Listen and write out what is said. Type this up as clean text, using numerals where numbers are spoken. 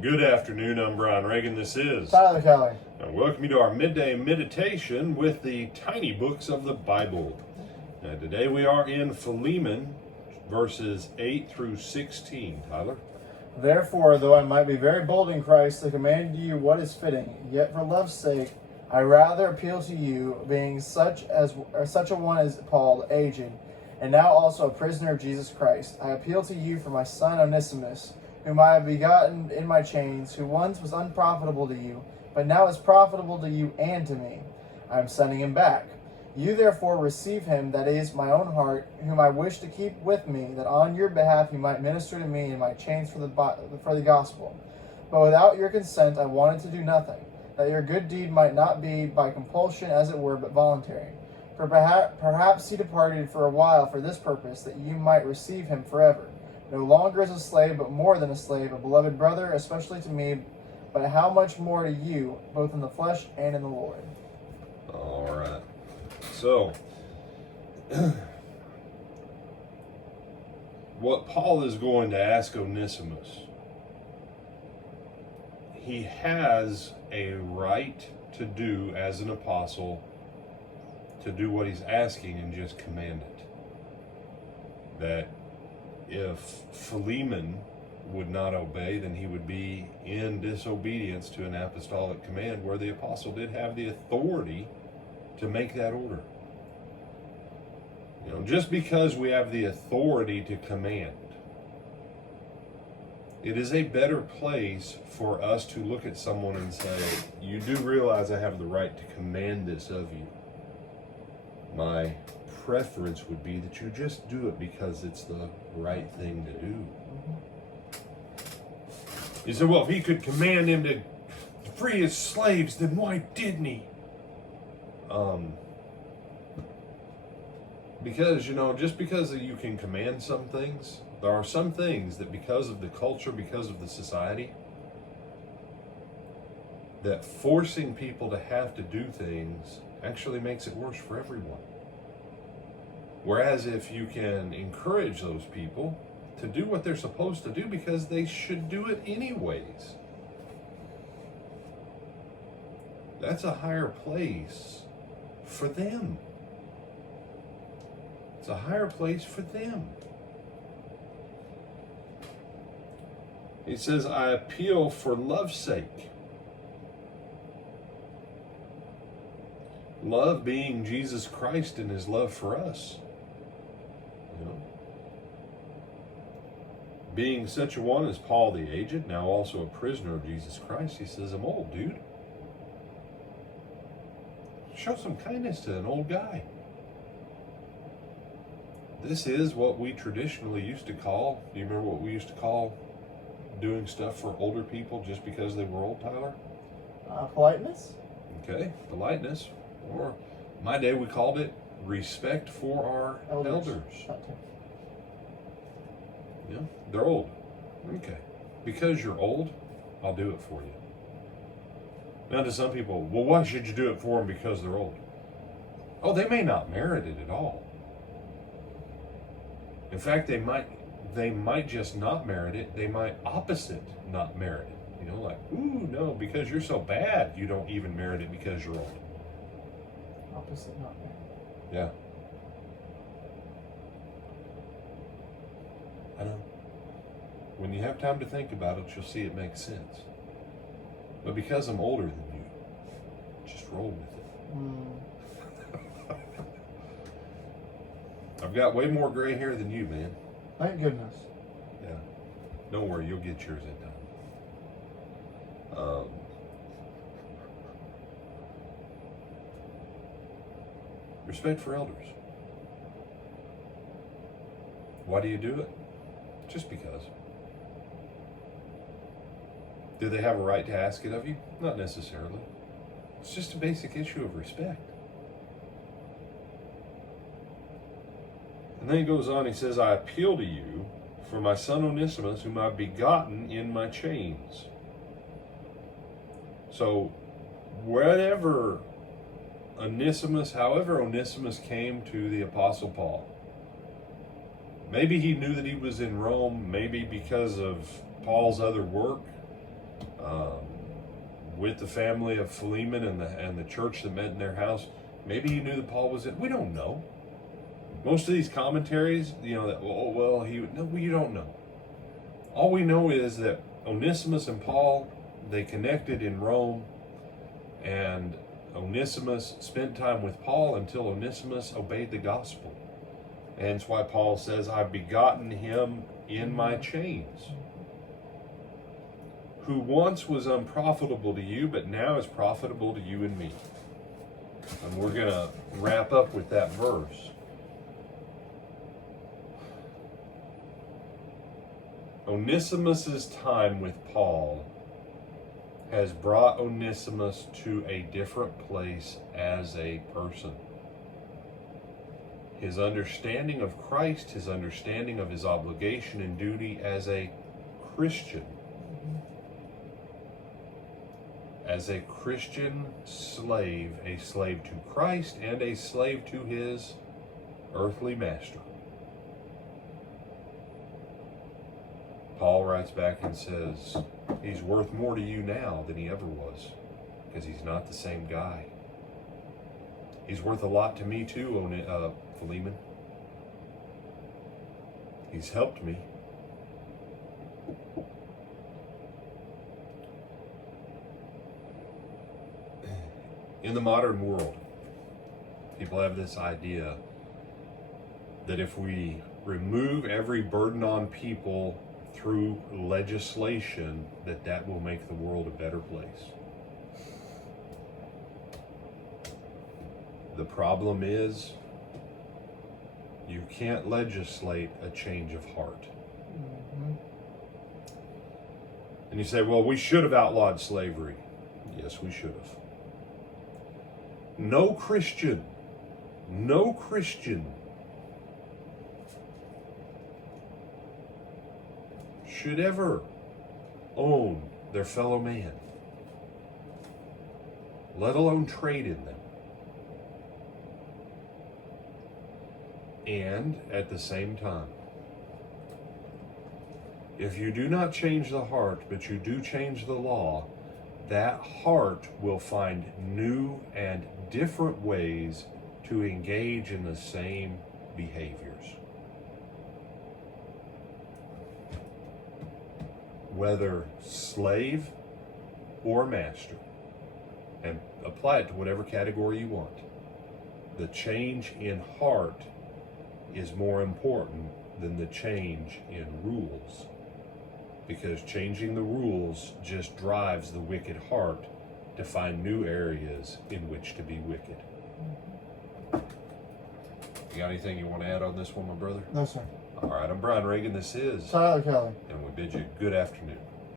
Good afternoon, I'm Brian Reagan. This is Tyler Kelly. And welcome you to our midday meditation with the tiny books of the Bible. Now, today we are in Philemon, verses 8 through 16. Tyler? Therefore, though I might be very bold in Christ to command you what is fitting, yet for love's sake I rather appeal to you, being such a one as Paul, aged, and now also a prisoner of Jesus Christ. I appeal to you for my son Onesimus, whom I have begotten in my chains, who once was unprofitable to you, but now is profitable to you and to me. I am sending him back. You therefore receive him, that is, my own heart, whom I wish to keep with me, that on your behalf he might minister to me in my chains for the gospel. But without your consent I wanted to do nothing, that your good deed might not be by compulsion as it were, but voluntary. For perhaps he departed for a while for this purpose, that you might receive him forever. No longer as a slave, but more than a slave, a beloved brother, especially to me, but how much more to you, both in the flesh and in the Lord. All right. So, what Paul is going to ask Onesimus, he has a right to do as an apostle, to do what he's asking and just command it. That if Philemon would not obey, then he would be in disobedience to an apostolic command where the apostle did have the authority to make that order. You know, just because we have the authority to command, it is a better place for us to look at someone and say, you do realize I have the right to command this of you. My preference would be that you just do it because it's the right thing to do. You said, well, if he could command him to free his slaves, then why didn't he? Because, just because you can command some things, there are some things that because of the culture, because of the society, that forcing people to have to do things actually makes it worse for everyone. Whereas if you can encourage those people to do what they're supposed to do because they should do it anyways, that's a higher place for them. It's a higher place for them. He says, I appeal for love's sake. Love being Jesus Christ and his love for us. Being such a one as Paul the aged, now also a prisoner of Jesus Christ, he says, I'm old, dude. Show some kindness to an old guy. This is what we traditionally used to call, do you remember what we used to call doing stuff for older people just because they were old, Tyler? Politeness? Okay, politeness. Or my day we called it respect for our elders. Yeah, they're old. Okay. Because you're old, I'll do it for you. Now to some people, well, why should you do it for them because they're old? Oh, they may not merit it at all. In fact, they might just not merit it. They might opposite not merit it. Like, ooh, no, because you're so bad, you don't even merit it because you're old. Opposite not merit. Yeah. I know. When you have time to think about it, you'll see it makes sense. But because I'm older than you, just roll with it. I've got way more gray hair than you, man. Thank goodness. Yeah. Don't worry, you'll get yours in time. Respect for elders. Why do you do it? Just because. Do they have a right to ask it of you? Not necessarily. It's just a basic issue of respect. And then he goes on, he says, I appeal to you for my son Onesimus, whom I've begotten in my chains. So, however Onesimus came to the Apostle Paul, maybe he knew that he was in Rome, maybe because of Paul's other work, with the family of Philemon and the church that met in their house. Maybe he knew that Paul was in. We don't know. Most of these commentaries, that we don't know. All we know is that Onesimus and Paul, they connected in Rome, and Onesimus spent time with Paul until Onesimus obeyed the gospel. And that's why Paul says, I've begotten him in my chains, who once was unprofitable to you, but now is profitable to you and me. And we're going to wrap up with that verse. Onesimus's time with Paul has brought Onesimus to a different place as a person. His understanding of Christ, his understanding of his obligation and duty as a Christian, as a Christian slave, a slave to Christ and a slave to his earthly master. Paul writes back and says, he's worth more to you now than he ever was, because he's not the same guy. He's worth a lot to me too, Philemon. He's helped me. In the modern world, people have this idea that if we remove every burden on people through legislation, that will make the world a better place. The problem is, you can't legislate a change of heart. Mm-hmm. And you say, well, we should have outlawed slavery. Yes, we should have. No Christian should ever own their fellow man, let alone trade in them. And at the same time, if you do not change the heart, but you do change the law, that heart will find new and different ways to engage in the same behaviors. Whether slave or master, and apply it to whatever category you want. The change in heart is more important than the change in rules, because changing the rules just drives the wicked heart to find new areas in which to be wicked. You got anything you want to add on this one, my brother? No, sir. All right, I'm Brian Reagan. This is Tyler Kelly. And we bid you good afternoon.